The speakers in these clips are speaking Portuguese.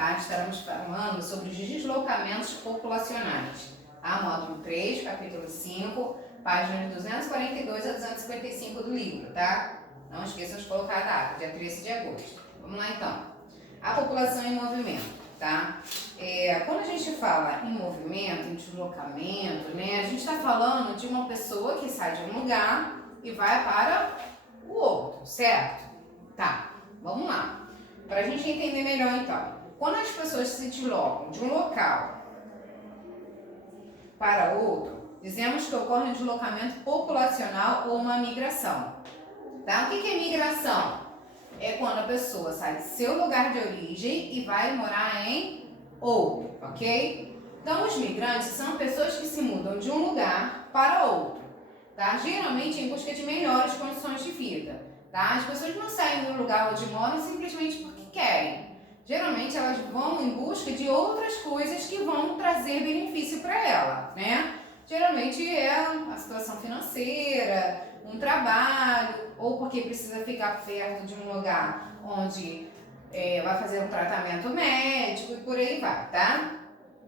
tá? Estaremos falando sobre os deslocamentos populacionais. Tá? Módulo 3, capítulo 5, páginas 242 a 255 do livro, tá? Não esqueçam de colocar a data, dia 13 de agosto. Vamos lá então. A população em movimento, tá? Quando a gente fala em movimento, em deslocamento, né? A gente está falando de uma pessoa que sai de um lugar e vai para o outro, certo? Tá, vamos lá. Para a gente entender melhor então. Quando as pessoas se deslocam de um local para outro, dizemos que ocorre um deslocamento populacional ou uma migração. Tá? O que é migração? É quando a pessoa sai do seu lugar de origem e vai morar em outro, ok? Então, os migrantes são pessoas que se mudam de um lugar para outro, tá? Geralmente em busca de melhores condições de vida, tá? As pessoas não saem do lugar onde moram simplesmente porque querem. Geralmente elas vão em busca de outras coisas que vão trazer benefício para ela, né? Geralmente é a situação financeira, um trabalho, ou porque precisa ficar perto de um lugar onde vai fazer um tratamento médico e por aí vai, tá?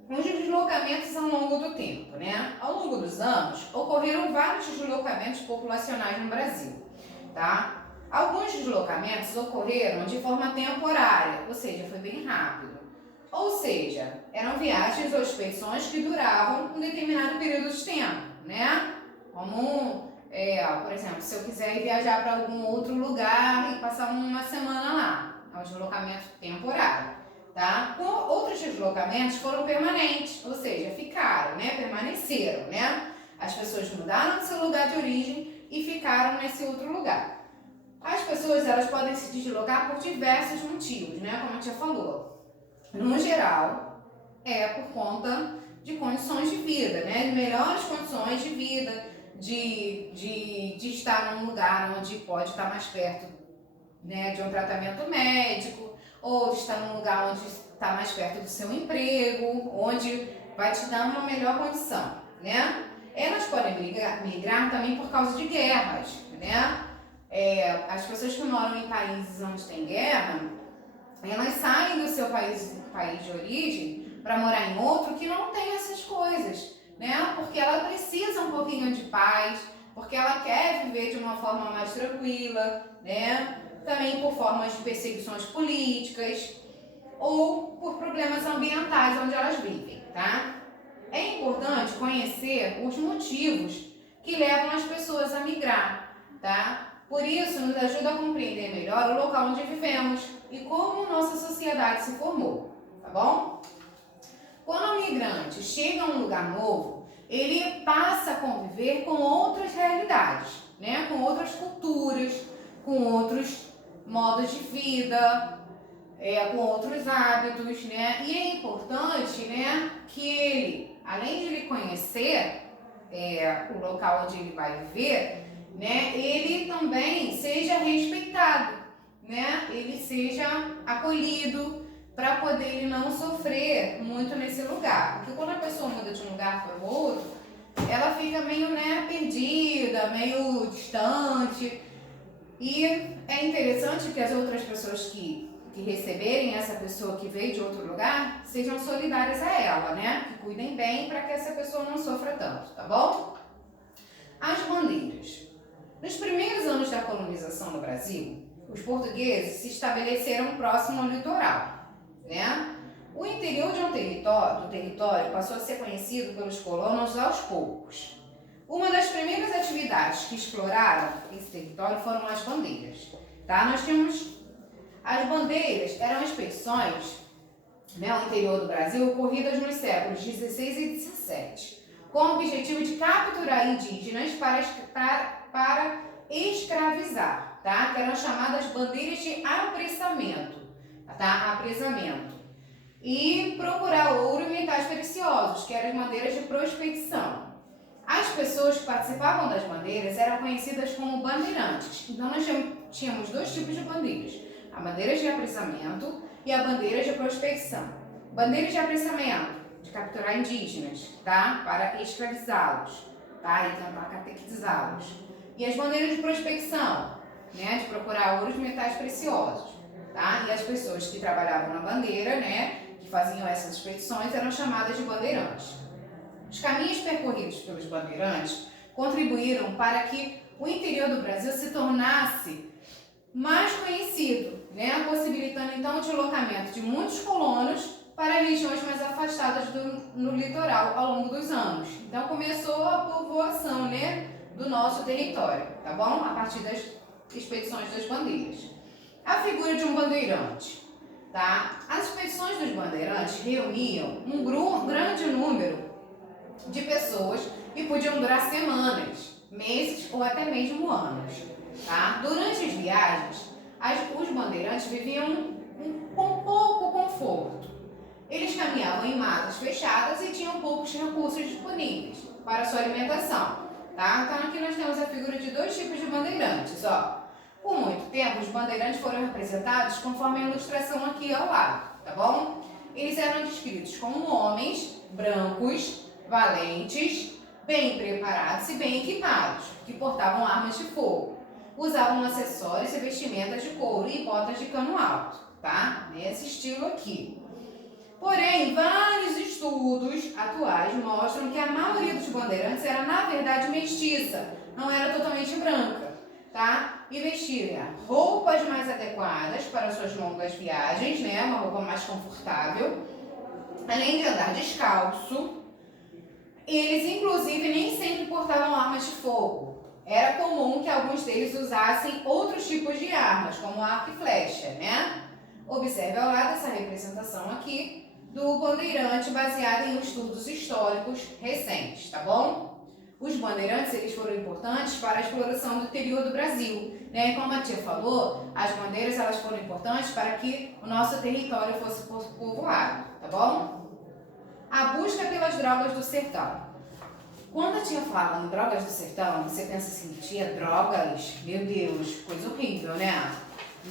Os deslocamentos ao longo do tempo, né? Ao longo dos anos, ocorreram vários deslocamentos populacionais no Brasil, tá? Alguns deslocamentos ocorreram de forma temporária, ou seja, foi bem rápido. Ou seja, eram viagens ou expedições que duravam um determinado período de tempo, né? Como, por exemplo, se eu quiser viajar para algum outro lugar e passar uma semana lá, é um deslocamento temporário, tá? Outros deslocamentos foram permanentes, ou seja, ficaram, né? Permaneceram, né? As pessoas mudaram do seu lugar de origem e ficaram nesse outro lugar. As pessoas, elas podem se deslocar por diversos motivos, né? Como a tia falou. No geral, é por conta de condições de vida, né? De melhores condições de vida, de estar num lugar onde pode estar mais perto, né, de um tratamento médico, ou de estar num lugar onde está mais perto do seu emprego, onde vai te dar uma melhor condição, né? Elas podem migrar também por causa de guerras, né? As pessoas que moram em países onde tem guerra, elas saem do seu país de origem para morar em outro que não tem essas coisas, né? Porque ela precisa um pouquinho de paz, porque ela quer viver de uma forma mais tranquila, né? Também por formas de perseguições políticas ou por problemas ambientais onde elas vivem, tá? É importante conhecer os motivos que levam as pessoas a migrar, tá? Por isso, nos ajuda a compreender melhor o local onde vivemos e como nossa sociedade se formou, tá bom? Quando o migrante chega a um lugar novo, ele passa a conviver com outras realidades, né? Com outras culturas, com outros modos de vida, com outros hábitos, né? E é importante, né, que ele, além de ele conhecer o local onde ele vai viver, né, ele também seja respeitado, né? Ele seja acolhido para poder ele não sofrer muito nesse lugar. Porque quando a pessoa muda de um lugar para o outro, ela fica meio, né, perdida, meio distante. E é interessante que as outras pessoas que receberem essa pessoa que veio de outro lugar sejam solidárias a ela, né? Que cuidem bem para que essa pessoa não sofra tanto, tá bom? As bandeiras. Nos primeiros anos da colonização no Brasil, os portugueses se estabeleceram próximo ao litoral, né? O interior de do território passou a ser conhecido pelos colonos aos poucos. Uma das primeiras atividades que exploraram esse território foram as bandeiras, tá? Nós tínhamos as bandeiras, eram expedições, né, ao interior do Brasil ocorridas nos séculos 16 e 17, com o objetivo de capturar indígenas para escravizar, tá? Que eram chamadas bandeiras de apressamento, tá? Apresamento. E procurar ouro e metais preciosos, que eram as bandeiras de prospecção. As pessoas que participavam das bandeiras eram conhecidas como bandeirantes. Então nós tínhamos dois tipos de bandeiras: a bandeira de apressamento e a bandeira de prospecção. Bandeira de apressamento, de capturar indígenas, tá? Para escravizá-los, tá? E tentar catequizá-los. E as bandeiras de prospecção, né? De procurar ouro e metais preciosos. tá? E as pessoas que trabalhavam na bandeira, né, que faziam essas expedições, eram chamadas de bandeirantes. Os caminhos percorridos pelos bandeirantes contribuíram para que o interior do Brasil se tornasse mais conhecido, né, possibilitando então o deslocamento de muitos colonos para regiões mais afastadas no litoral ao longo dos anos. Então começou a povoação, né, do nosso território, tá bom? A partir das expedições das bandeiras. A figura de um bandeirante, tá? As expedições dos bandeirantes reuniam um grande número de pessoas e podiam durar semanas, meses ou até mesmo anos, tá? Durante as viagens, os bandeirantes viviam com pouco conforto. Eles caminhavam em matas fechadas e tinham poucos recursos disponíveis para sua alimentação, tá? Então aqui nós temos a figura de dois tipos de bandeirantes, ó. Por muito tempo, os bandeirantes foram representados conforme a ilustração aqui ao lado, tá bom? Eles eram descritos como homens brancos, valentes, bem preparados e bem equipados, que portavam armas de fogo, usavam acessórios e vestimentas de couro e botas de cano alto, tá? Nesse estilo aqui. Porém, vários estudos atuais mostram que a maioria dos bandeirantes era, na verdade, mestiça, não era totalmente branca, tá? E vestia roupas mais adequadas para suas longas viagens, né? Uma roupa mais confortável, além de andar descalço. Eles, inclusive, nem sempre portavam armas de fogo. Era comum que alguns deles usassem outros tipos de armas, como arco e flecha, né? Observe ao lado essa representação aqui do bandeirante baseada em estudos históricos recentes, tá bom? Os bandeirantes, eles foram importantes para a exploração do interior do Brasil, né? Como a tia falou, as bandeiras, elas foram importantes para que o nosso território fosse povoado, tá bom? A busca pelas drogas do sertão. Quando a tia fala em drogas do sertão, você pensa assim, tia, drogas? Meu Deus, coisa horrível, né?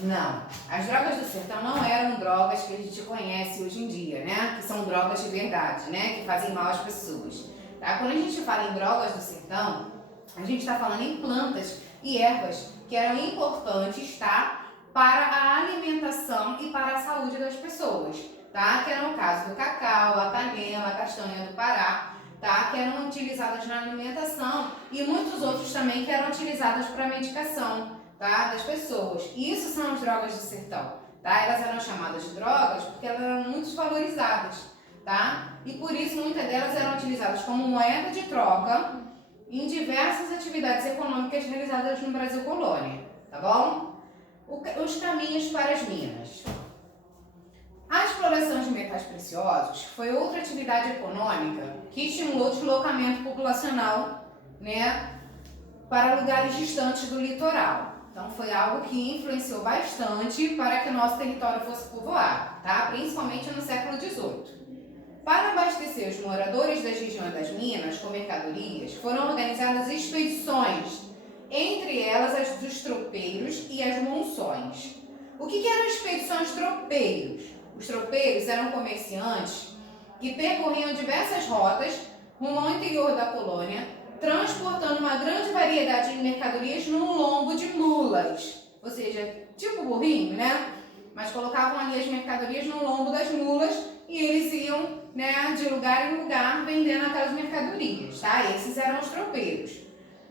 Não. As drogas do sertão não eram drogas que a gente conhece hoje em dia, né? Que são drogas de verdade, né? Que fazem mal às pessoas. Tá? Quando a gente fala em drogas do sertão, a gente está falando em plantas e ervas que eram importantes, tá? Para a alimentação e para a saúde das pessoas, tá? Que era o caso do cacau, a canela, a castanha do Pará, tá? Que eram utilizadas na alimentação e muitos outros também que eram utilizados para medicação, tá? Das pessoas. Isso são as drogas do sertão, tá? Elas eram chamadas de drogas porque elas eram muito desvalorizadas, tá? E por isso muitas delas eram utilizadas como moeda de troca em diversas atividades econômicas realizadas no Brasil colônia, tá bom? Os caminhos para as minas. A exploração de metais preciosos foi outra atividade econômica que estimulou o deslocamento populacional, né, para lugares distantes do litoral. Então foi algo que influenciou bastante para que o nosso território fosse povoado, tá? Principalmente no século XVIII. Para abastecer os moradores das regiões das minas com mercadorias, foram organizadas expedições, entre elas as dos tropeiros e as monções. O que eram expedições tropeiros? Os tropeiros eram comerciantes que percorriam diversas rotas rumo ao interior da colônia, transportando uma grande variedade de mercadorias num lombo de mulas, ou seja, tipo burrinho, né? Mas colocavam ali as mercadorias no lombo das mulas e eles iam, né, de lugar em lugar vendendo aquelas mercadorias, tá? Esses eram os tropeiros.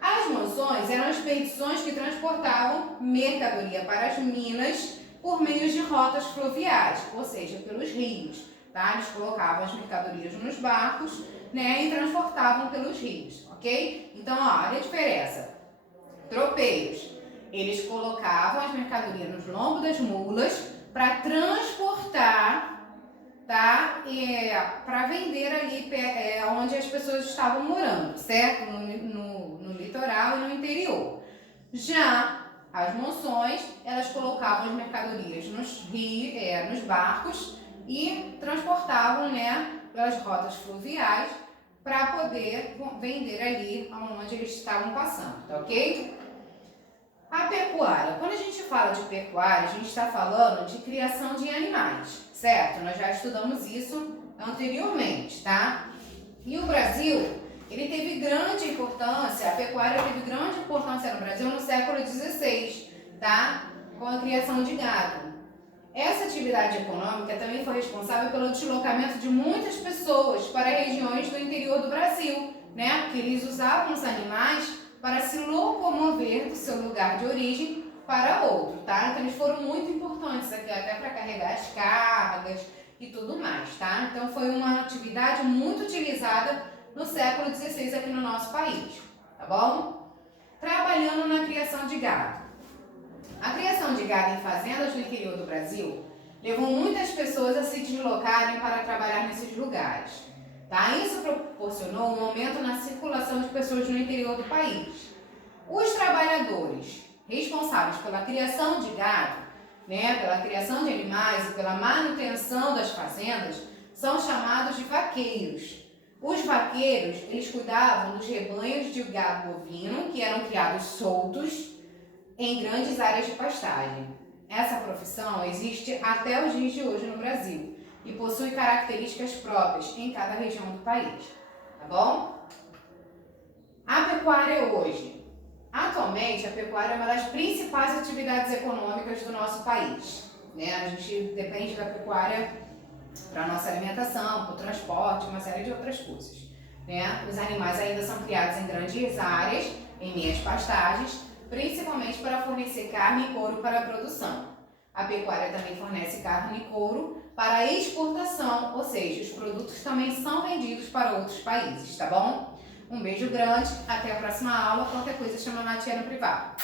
As monções eram expedições que transportavam mercadoria para as minas por meio de rotas fluviais, ou seja, pelos rios, tá? Eles colocavam as mercadorias nos barcos, né, e transportavam pelos rios, ok? Então, ó, olha a diferença. Tropeiros, eles colocavam as mercadorias nos lombos das mulas para transportar, tá? Para vender ali onde as pessoas estavam morando, certo? No litoral e no interior. Já as monções, elas colocavam as mercadorias nos rios, nos barcos e transportavam, né, pelas rotas fluviais para poder vender ali onde eles estavam passando, tá ok? A pecuária. Quando a gente fala de pecuária, a gente está falando de criação de animais, certo? Nós já estudamos isso anteriormente, tá? E o Brasil, ele teve grande importância, a pecuária teve grande importância no Brasil no século XVI, tá? Com a criação de gado. Essa atividade econômica também foi responsável pelo deslocamento de muitas pessoas para regiões do interior do Brasil, né? Que eles usavam os animais para se locomover do seu lugar de origem para outro, tá? Então eles foram muito importantes aqui, até para carregar as cargas e tudo mais, tá? Então foi uma atividade muito utilizada no século XVI aqui no nosso país, tá bom? Trabalhando na criação de gado. A criação de gado em fazendas no interior do Brasil levou muitas pessoas a se deslocarem para trabalhar nesses lugares. Tá? Isso proporcionou um aumento na circulação de pessoas no interior do país. Os trabalhadores responsáveis pela criação de gado, né, pela criação de animais e pela manutenção das fazendas são chamados de vaqueiros. Os vaqueiros, eles cuidavam dos rebanhos de gado bovino que eram criados soltos em grandes áreas de pastagem. Essa profissão existe até os dias de hoje no Brasil e possui características próprias em cada região do país, tá bom? A pecuária hoje. Atualmente, a pecuária é uma das principais atividades econômicas do nosso país, né? A gente depende da pecuária para a nossa alimentação, para o transporte, uma série de outras coisas, né? Os animais ainda são criados em grandes áreas, em meias pastagens, principalmente para fornecer carne e couro para a produção. A pecuária também fornece carne e couro para exportação, ou seja, os produtos também são vendidos para outros países, tá bom? Um beijo grande, até a próxima aula, qualquer coisa chama a Natia no privado.